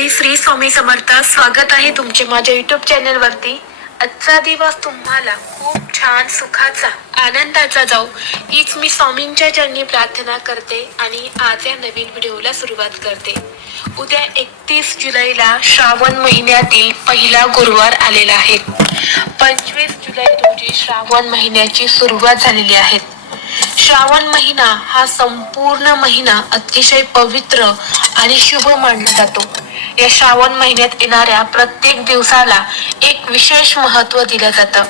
मंडळी श्री स्वामी समर्थ स्वागत आहे तुमचे माझ्या युट्यूब चॅनल वरती. आजचा दिवस तुम्हाला खूप छान सुखाचा आनंदाचा जाऊ. हीच मी स्वामींच्या चरणी प्रार्थना करते आणि आज या नवीन व्हिडिओला सुरुवात करते. उद्या एकतीस जुलैला श्रावण महिन्यातील पहिला गुरुवार आलेला आहे. पंचवीस जुलै रोजी श्रावण महिन्याची सुरुवात झालेली आहे. श्रावण महिना हा संपूर्ण महिना अतिशय पवित्र आणि शुभ मानला जातो. या श्रावण महिन्यात येणाऱ्या प्रत्येक दिवसाला एक विशेष महत्त्व दिलं जातं.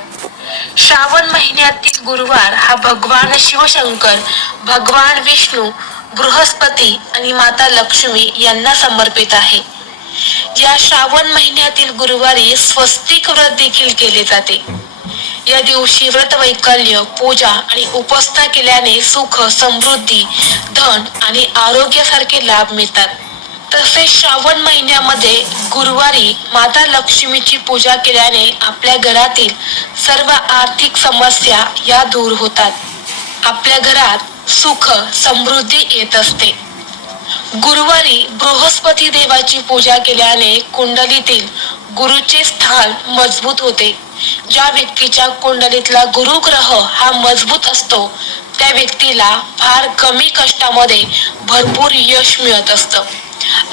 श्रावण महिन्यातील गुरुवार हा भगवान शिवशंकर भगवान विष्णू बृहस्पती आणि माता लक्ष्मी यांना समर्पित आहे. या श्रावण महिन्यातील गुरुवारी स्वस्तिक व्रत देखील केले जाते. या दिवशी व्रत वैकल्य पूजा आणि उपासना केल्याने सुख समृद्धी धन आणि आरोग्यासारखे लाभ मिळतात. तसेच श्रावण महिन्यामध्ये गुरुवारी माता लक्ष्मीची पूजा केल्याने आपल्या घरातील सर्व आर्थिक समस्या या दूर होतात. आपल्या घरात सुख समृद्धी येत असते. गुरुवारी बृहस्पती देवाची पूजा केल्याने कुंडलीतील गुरुचे स्थान मजबूत होते. ज्या व्यक्तीच्या कुंडलीतला गुरुग्रह हा मजबूत असतो त्या व्यक्तीला फार कमी कष्टामध्ये भरपूर यश मिळत असतं.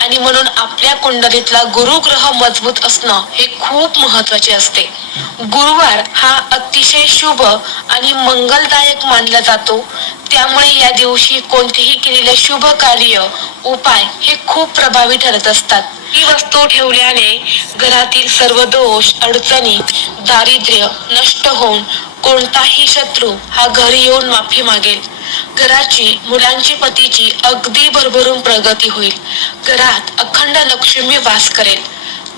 आणि म्हणून आपल्या कुंडलीतला गुरुग्रह मजबूत असणं हे खूप महत्त्वाचे असते. गुरुवार हा अतिशय शुभ आणि मंगलदायक मानला जातो. त्यामुळे या दिवशी कोणतेही केलेले शुभ कार्य उपाय हे खूप प्रभावी ठरत असतात. ही वस्तू ठेवल्याने घरातील सर्व दोष अडचणी दारिद्र्य नष्ट होऊन कोणताही शत्रू हा घरी येऊन माफी मागेल. घराची मुलांची पतीची अगदी भरभरून प्रगती होईल. घरात अखंड लक्ष्मी वास करेल.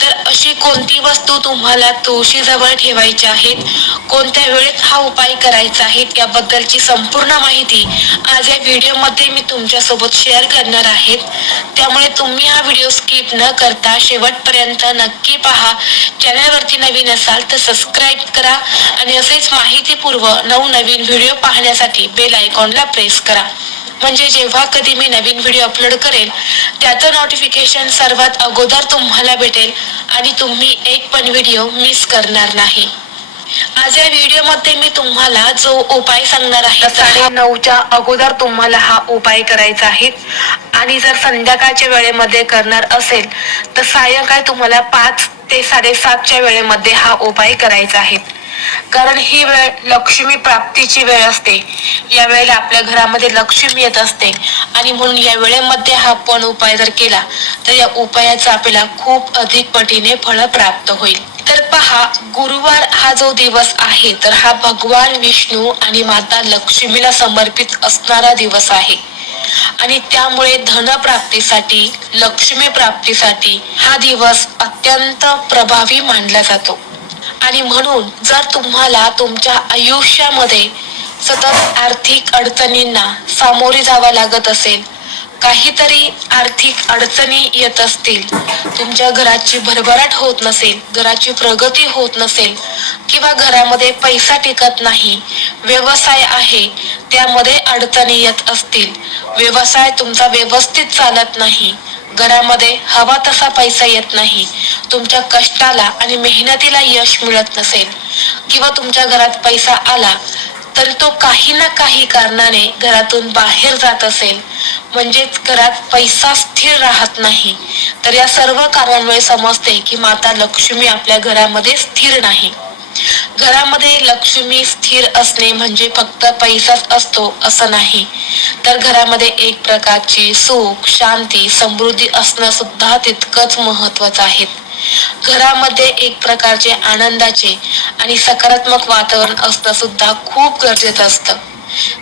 तर अशी कोणती वस्तू तुम्हाला तुळशीजवळ ठेवायची आहेत? कोणत्या वेळेत हा उपाय करायचा आहे? याबद्दलची संपूर्ण माहिती आज या व्हिडिओमध्ये मी तुमच्यासोबत शेअर करणार आहेत. त्यामुळे तुम्ही हा व्हिडिओ स्किप न करता शेवटपर्यंत नक्की पहा. चॅनलवरती नवीन असाल तर सबस्क्राईब करा आणि असेच माहितीपूर्व नवनवीन व्हिडिओ पाहण्यासाठी बेल आयकॉनला प्रेस करा. म्हणजे जेव्हा कधी मी नवीन व्हिडिओ अपलोड करेल त्याचं नोटिफिकेशन सर्वात अगोदर तुम्हाला भेटेल आणि तुम्ही एक पण व्हिडिओ मिस करणार नाही. आज या व्हिडिओमध्ये मी तुम्हाला जो उपाय सांगणार आहे साडे नऊच्या अगोदर तुम्हाला हा उपाय करायचा आहे. आणि जर संध्याकाळच्या वेळेमध्ये करणार असेल तर सायंकाळी तुम्हाला पाच ते साडेसातच्या वेळेमध्ये हा उपाय करायचा आहे. कारण ही वेळ लक्ष्मी प्राप्तीची वेळ असते. या वेळेला आपल्या घरामध्ये लक्ष्मी येत असते. आणि म्हणून या वेळेमध्ये हा पण उपाय जर केला तर या उपायाचा आपल्याला खूप अधिक पटीने फळ प्राप्त होईल. तर पहा गुरुवार हा जो दिवस आहे तर हा भगवान विष्णू आणि माता लक्ष्मीला समर्पित असणारा दिवस आहे. आणि त्यामुळे धनप्राप्तीसाठी लक्ष्मी प्राप्तीसाठी हा दिवस अत्यंत प्रभावी मानला जातो. आणि म्हणून जर तुम्हाला तुमच्या आयुष्यामध्ये सतत आर्थिक अडचणींना सामोरे जावं लागत असेल काहीतरी आर्थिक अडचणी येत असतील तुमच्या घराची भरभराट होत नसेल घराची प्रगती होत नसेल किंवा घरामध्ये पैसा टिकत नाही व्यवसाय आहे त्यामध्ये अडचणी येत असतील व्यवसाय तुमचा व्यवस्थित चालत नाही घरामध्ये हवा तसा पैसा येत नाही. तुमच्या कष्टाला आणि मेहनतीला यश मिळत नसेल किंवा तुमच्या घरात पैसा आला तरी तो काही ना काही कारणाने घरातून बाहेर जात असेल. म्हणजेच घरात पैसा स्थिर राहत नाही. तर या सर्व कारणांमुळे समजते की माता लक्ष्मी आपल्या घरामध्ये स्थिर नाही. घरामध्ये लक्ष्मी स्थिर असणे म्हणजे फक्त पैसाच असतो असं नाही. तर घरामध्ये एक प्रकारची सुख शांती समृद्धी असणं सुद्धा तितकंच महत्वाचं आहे. घरामध्ये एक प्रकारचे आनंदाचे आणि सकारात्मक वातावरण असणं सुद्धा खूप गरजेचं असतं.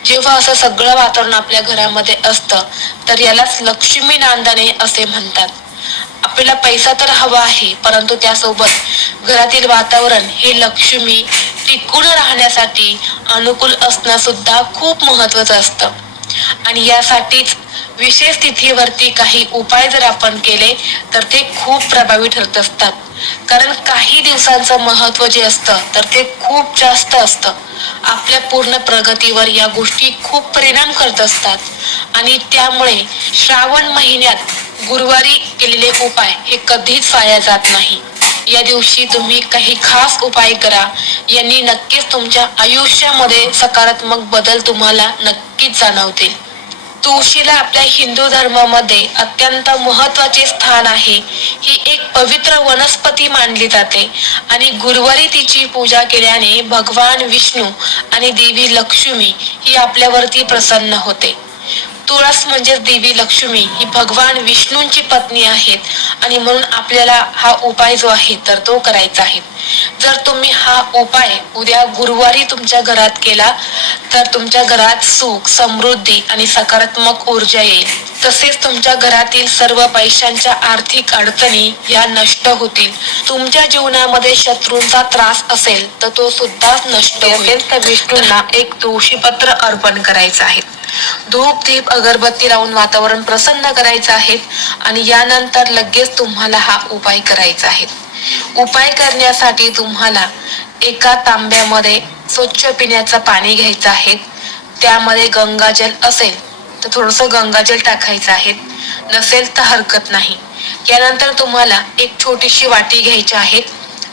जेव्हा असं सगळं वातावरण आपल्या घरामध्ये असतं तर यालाच लक्ष्मी नांदणे असे म्हणतात. आपल्याला पैसा तर हवा आहे परंतु त्यासोबत घरातील वातावरण हे लक्ष्मी टिकून राहण्यासाठी अनुकूल असणं सुद्धा खूप महत्वाचं असतं. आणि यासाठीच विशेष तिथीवरती काही उपाय जर आपण केले तर ते खूप प्रभावी ठरत असतात. कारण काही दिवसांचं महत्त्व जे असतं तर ते खूप जास्त असतं. आपल्या पूर्ण प्रगतीवर या गोष्टी खूप परिणाम करत असतात. आणि त्यामुळे श्रावण महिन्यात गुरुवारी केलेले उपाय हे कधीच वाया जात नाही. या दिवशी तुम्ही काही खास उपाय करा. यांनी नक्कीच तुमच्या आयुष्यामध्ये सकारात्मक बदल तुम्हाला नक्कीच जाणवतील. तुळशीला आपल्या हिंदू धर्मामध्ये अत्यंत महत्त्वाचे स्थान आहे. ही एक पवित्र वनस्पती मानली जाते. आणि गुरुवारी तिची पूजा केल्याने भगवान विष्णू आणि देवी लक्ष्मी ही आपल्यावरती प्रसन्न होते. तुळस म्हणजेच देवी लक्ष्मी ही भगवान विष्णूंची पत्नी आहेत. आणि म्हणून आपल्याला हा उपाय जो आहे तर तो करायचा आहे. जर तुम्ही हा उपाय उद्या गुरुवारी तुमच्या घरात केला तर तुमच्या घरात सुख समृद्धी आणि सकारात्मक ऊर्जा येईल. तसेच तुमच्या घरातील सर्व पैशांच्या आर्थिक अडचणी या नष्ट होतील. तुमच्या जीवनामध्ये शत्रूंचा त्रास असेल तर तो सुद्धा नष्ट होईल. तर विष्णूंना एक तुळशीपत्र अर्पण करायचं आहे. धूप दीप अगरबत्ती लावून वातावरण प्रसन्न करायचं आहे आणि यानंतर लगेच तुम्हाला हा उपाय करायचा आहे. उपाय करण्यासाठी तुम्हाला एका तांब्यामध्ये स्वच्छ पिण्याचं पाणी घ्यायचं आहे. त्यामध्ये गंगाजल असेल तर थोडस गंगाजल टाकायचं आहे. नसेल तर हरकत नाही. यानंतर तुम्हाला एक छोटीशी वाटी घ्यायची आहे.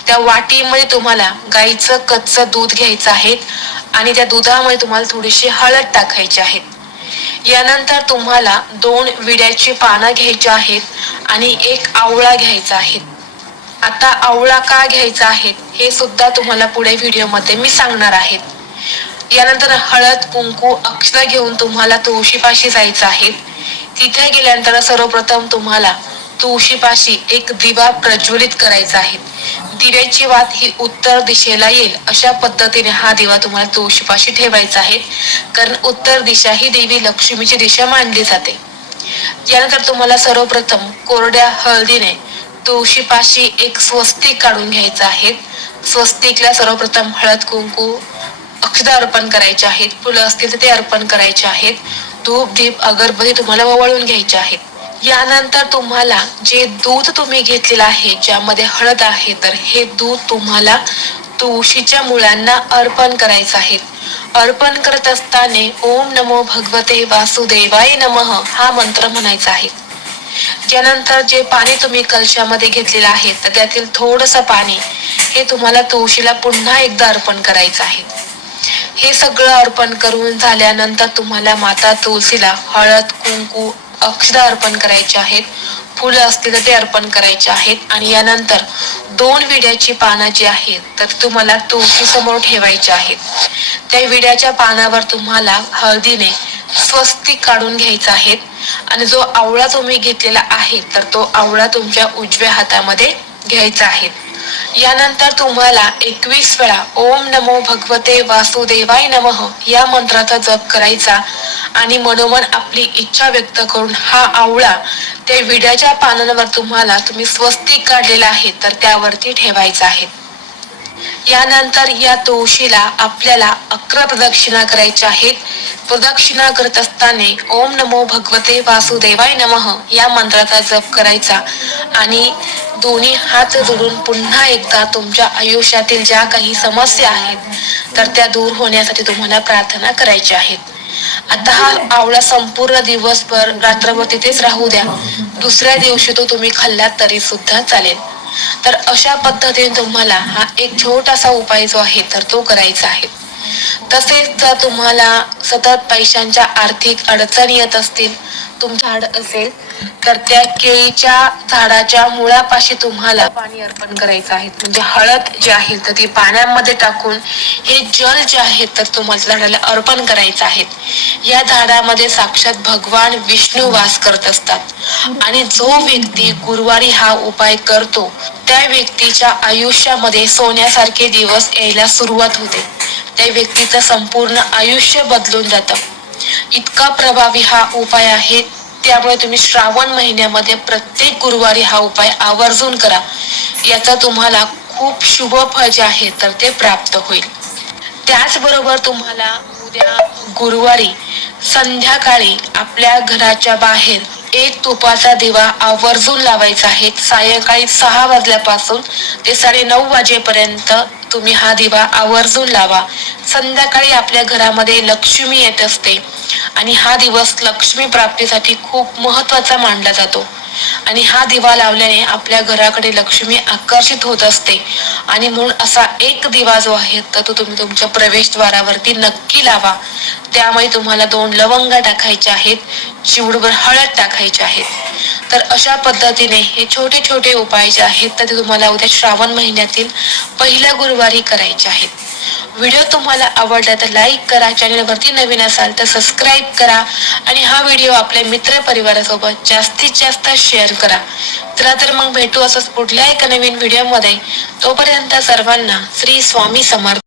त्या वाटीमध्ये तुम्हाला गाईचं कच्चं दूध घ्यायचं आहे आणि त्या दुधामध्ये तुम्हाला थोडीशी हळद टाकायची आहे. यानंतर तुम्हाला दोन विड्याची पानं घ्यायची आहेत आणि एक आवळा घ्यायचा आहे. आता आवळा का घ्यायचा आहे हे सुद्धा तुम्हाला पुढे व्हिडिओमध्ये मी सांगणार आहे. यानंतर हळद कुंकू अक्षर घेऊन तुम्हाला तुळशीपाशी जायचं आहे. तिथे गेल्यानंतर सर्वप्रथम तुम्हाला तुळशीपाशी एक दिवा प्रज्वलित करायचा आहे. दिव्याची वात ही उत्तर दिशेला येईल अशा पद्धतीने हा दिवा तुम्हाला तुळशीपाशी ठेवायचा आहे. कारण उत्तर दिशा ही देवी लक्ष्मीची दिशा मानली जाते. यानंतर तुम्हाला सर्वप्रथम कोरड्या हळदीने तुळशीपाशी एक स्वस्तिक काढून घ्यायचं आहे स्वस्तिकला सर्वप्रथम हळद कुंकू अक्षदा अर्पण करायचे आहेत. फुलं असतील तर ते अर्पण करायचे आहेत. धूप दीप अगरबत्ती तुम्हाला वळून घ्यायचे आहेत. यानंतर तुम्हाला जे दूध तुम्ही घेतलेलं आहे ज्यामध्ये हळद आहे तर हे दूध तुम्हाला तुळशीच्या मुळांना अर्पण करायचं आहे. अर्पण करत असताना ओम नमो भगवते वासुदेवाय नमः हा मंत्र म्हणायचा आहे. त्यानंतर जे पाणी तुम्ही कलशामध्ये घेतलेलं आहे तर त्यातील थोडस पाणी हे तुम्हाला तुळशीला पुन्हा एकदा अर्पण करायचं आहे. हे सगळं अर्पण करून झाल्यानंतर तुम्हाला माता तुळशीला हळद कुंकू अक्षदा अर्पण करायचे आहेत. फुलं असतील तर ते अर्पण करायचे आहेत. आणि यानंतर दोन विड्याची पानं जी आहेत तर तुम्हाला तुळशी समोर ठेवायची आहेत. त्या विड्याच्या पानावर तुम्हाला हळदीने स्वस्तिक काढून घ्यायचा आहेत आणि जो आवळा तुम्ही घेतलेला आहे तर तो आवळा तुमच्या उजव्या हातामध्ये घ्यायचा आहे. यानंतर तुम्हाला एकवीस वेळा ओम नमो भगवते वासुदेवाय नमः या मंत्राचा जप करायचा. आणि मनोमन आपली इच्छा व्यक्त करून हा आवळा त्या विड्याच्या पानांवर तुम्हाला तुम्ही स्वस्तिक काढलेला आहे तर त्यावरती ठेवायचा आहे. यानंतर या तुळशीला आपल्याला अकरा प्रदक्षिणा करायच्या आहेत. प्रदक्षिणा करत असताना ओम नमो भगवते वासुदेवाय नमः या मंत्राचा जप करायचा. आणि दोन्ही हात जोडून पुन्हा एकदा तुमच्या आयुष्यातील ज्या काही समस्या आहेत तर त्या दूर होण्यासाठी तुम्हाला प्रार्थना करायच्या आहेत. आता हा आवळा संपूर्ण दिवसभर रात्रभर तिथेच राहू द्या. दुसऱ्या दिवशी तो तुम्ही खाल्लात तरी सुद्धा चालेल. तर अशा पद्धतीने तुम्हाला हा एक छोटासा उपाय जो आहे तर तो करायचा आहे. तसेच जर तुम्हाला सतत पैशांच्या आर्थिक अडचणी येत असतील तुमचं झाड असेल तर त्या केळीच्या झाडाच्या मुळापाशी तुम्हाला पाणी अर्पण करायचं आहे. म्हणजे हळद जी आहे तर ती पाण्यामध्ये टाकून हे जल जे आहे तर तुम्हाला झाडाला अर्पण करायचं आहे. या झाडामध्ये साक्षात भगवान विष्णू वास करत असतात. आणि जो व्यक्ती गुरुवारी हा उपाय करतो त्या व्यक्तीच्या आयुष्यामध्ये सोन्यासारखे दिवस यायला सुरुवात होते. त्या व्यक्तीचं संपूर्ण आयुष्य बदलून जातं. इतका प्रभावी हा उपाय आहे त्यामुळे तुम्ही श्रावण महिन्यामध्ये प्रत्येक गुरुवारी हा उपाय आवर्जून करा. याचा तुम्हाला खूप शुभ फळ जे आहे तर ते प्राप्त होईल. त्याचबरोबर तुम्हाला उद्या गुरुवारी संध्याकाळी आपल्या घराच्या बाहेर एक तुपाचा दिवा आवर्जून लावायचा आहे. सायंकाळी सहा वाजल्यापासून ते साडे नऊ वाजेपर्यंत तुम्ही हा दिवा आवर्जून लावा. संध्याकाळी आपल्या घरामध्ये लक्ष्मी येत असते. आणि हा दिवस लक्ष्मी प्राप्तीसाठी खूप महत्त्वाचा मानला जातो. आणि हा दिवा लावल्याने आपल्या घराकडे लक्ष्मी आकर्षित होत असते. आणि म्हणून असा एक दिवा जो आहे तर तो तुम्ही तुमच्या प्रवेशद्वारावरती नक्की लावा. त्यामुळे तुम्हाला दोन लवंगा टाकायचे आहेत चिवडभर हळद टाकायचे आहेत. तर अशा पद्धतीने हे छोटे छोटे उपाय जे आहेत तर ते तुम्हाला उद्या श्रावण महिन्यातील पहिल्या गुरु गुरुवारी करायचे आहेत. व्हिडिओ तुम्हाला आवडला तर लाईक करा चॅनलवरती नवीन असाल तर सबस्क्राईब करा आणि हा व्हिडिओ आपल्या मित्र परिवारासोबत जास्तीत जास्त शेअर करा. चला तर मग भेटू असंच पुढल्या एका नवीन व्हिडिओमध्ये. तोपर्यंत सर्वांना श्री स्वामी समर्थ.